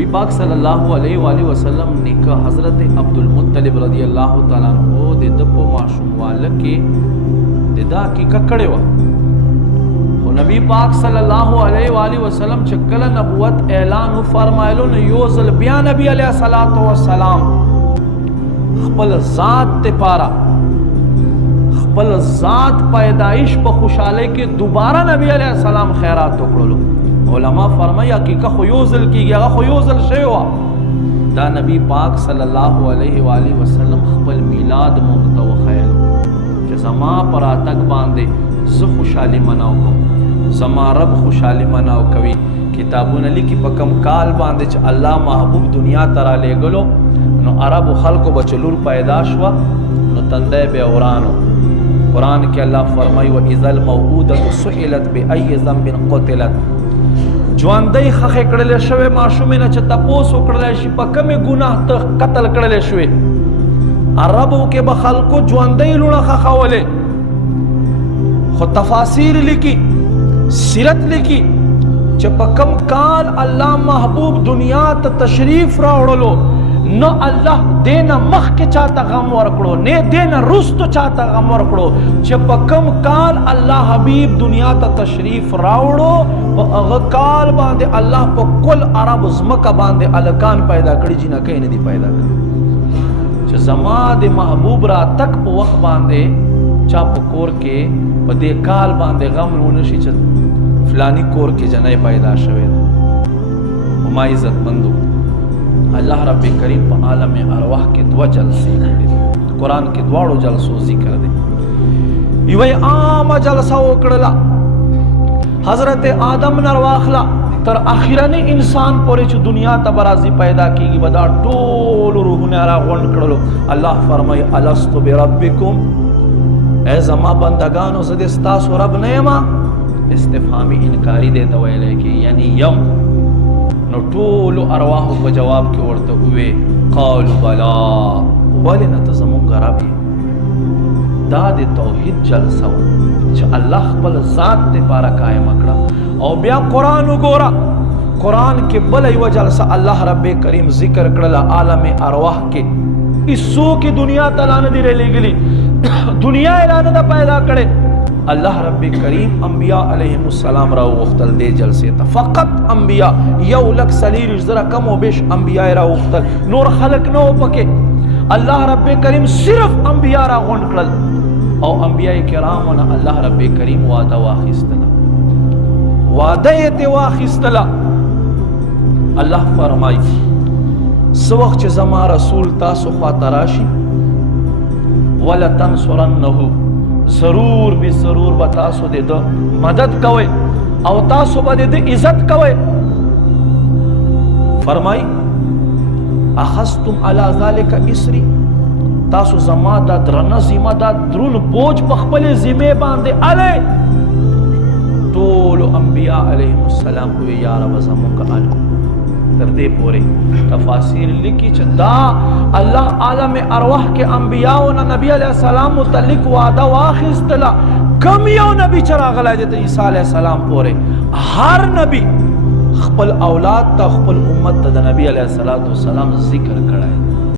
نبی پاک صلی الله علیه و آله وسلم نیکه حضرت عبدالمطلب رضی الله تعالی عنہ د دپو ماشومواله کې د دا کی ککړې و خو نبی پاک صلی الله علیه و آله وسلم چې کله نبوت اعلان فرمایلو نو یو ځل بیا نبی علیه الصلاۃ والسلام خپل ذات ته پارا خپل ذات پیدائش په خوشاله کې دوباره نبی علیه السلام خیرات وکړلو. علماء فرمایا حقیقت خو یو ځل کېږي هغه خو یو ځل شوی وه دا نبی پاک صلی الله علیه و آله وسلم خپل میلاد موږ ته وښیلو چې زما په راتګ باندې زه خوشحالي مناو کوم زما رب خوشحالي مناو کوي. کتابونه لیکي په کم کال باندې چې الله محبوب دنیا ته رالیږلو نو عربو خلکو به چې لور پیدا شوه نو تندی به یې ورانو. قرآن کې الله فرمایي وَإِذَا الْمَوْءُودَةُ سُئِلَتْ بِأَيِّ ذَنبٍ قُتِلَتْ ژوندۍ خښې کړلی شوی ماشومې نه چې تپوس وکړلی شي په کومې ګناه ته قتل کړلی شوې. عربو کې به خلکو ژوندۍ لوڼه ښخولې خو تفاسیر لیکي سیرت لیکي چې په کم کال الله محبوب دنیا ته تشریف راوړلو نو الله دینا مخکې چاته غم ورکړو نه دینا رستو چاته غم ورکړو چې په کم کال الله حبیب دنیا ته تشریف راوړو په هغه کال باندې الله په کل عرب زمکه باندې الکان پیدا کړي جنکې نه دي پیدا کړي چې زما د محبوب را تک په وخت باندې چا په کور کې په دې کال باندې غم ونه شي چې فلانی کور کې جنې پیدا شوه. ما عزت مندو الله رب کریم په عالم ارواح کې دو جلسې کړې دي. قرآن کې دواړو جلسو ذکر دی. یوه عامه جلسه وکړله حضرت آدم نه واخله تر اخرنی انسان پورې چې دنیا ته به راځي پیدا کېږي به دا ټول روحونه راغونډ کړلو. الله فرمایي الست بربکم ای زما بندگانو زه د ستاسو رب نه یم. استفهامي انکاري دی ته ویلی کې یعنی یم. نو ټولو ارواحو په جواب کې ورته ووې قالو بلا ولې نه ته زمونږ رب یې. دا د توحید جلسه وه چې الله خپل ذات دپاره قایمه کړه. او بیا قرآن وګوره قرآن کې بله یوه جلسه الله رب کریم ذکر کړله عالم ارواح کې هیڅوک یې دنیا ته لا نه دي رالیږلي دنیا یې لا نه ده پیدا کړې. الله رب کریم انبیاء علیهم السلام را وغوښتل دې جلسې ته فقط انبیاء 1,40,000 کم و بیش انبیاء را وغوښتل نور خلق نه و پکې. الله رب کریم صرف انبیاء را غونډ کړل او انبیاء کرامو نه الله رب کریم وعده واخیستله وعده یې ترې واخیستله. الله فرمایي څه وخت چې زما رسول تاسو خواته راشي ولتنصرنه ضرور به ضرور به تاسو د مدد کوئ او تاسو به د عزت کوئ. فرمای اخذتم علی ذلک اسری تاسو زما دا درنه ذمه دا درون بوج په خپل ذمه باندې اله. ټول انبیاء علیهم السلام وی یا رب زموږ اله تر دې پورې تفاسیر لیکي چې دا الله عالم ارواح کې انبیاء او نبی علیہ السلام متعلق وعده واخیستله. کم یو نبی چې راغلی دی د عیسی علیہ السلام پورې هر نبی خپل اولاد ته خپل امت ته د نبی علیہ السلام ذکر کړی.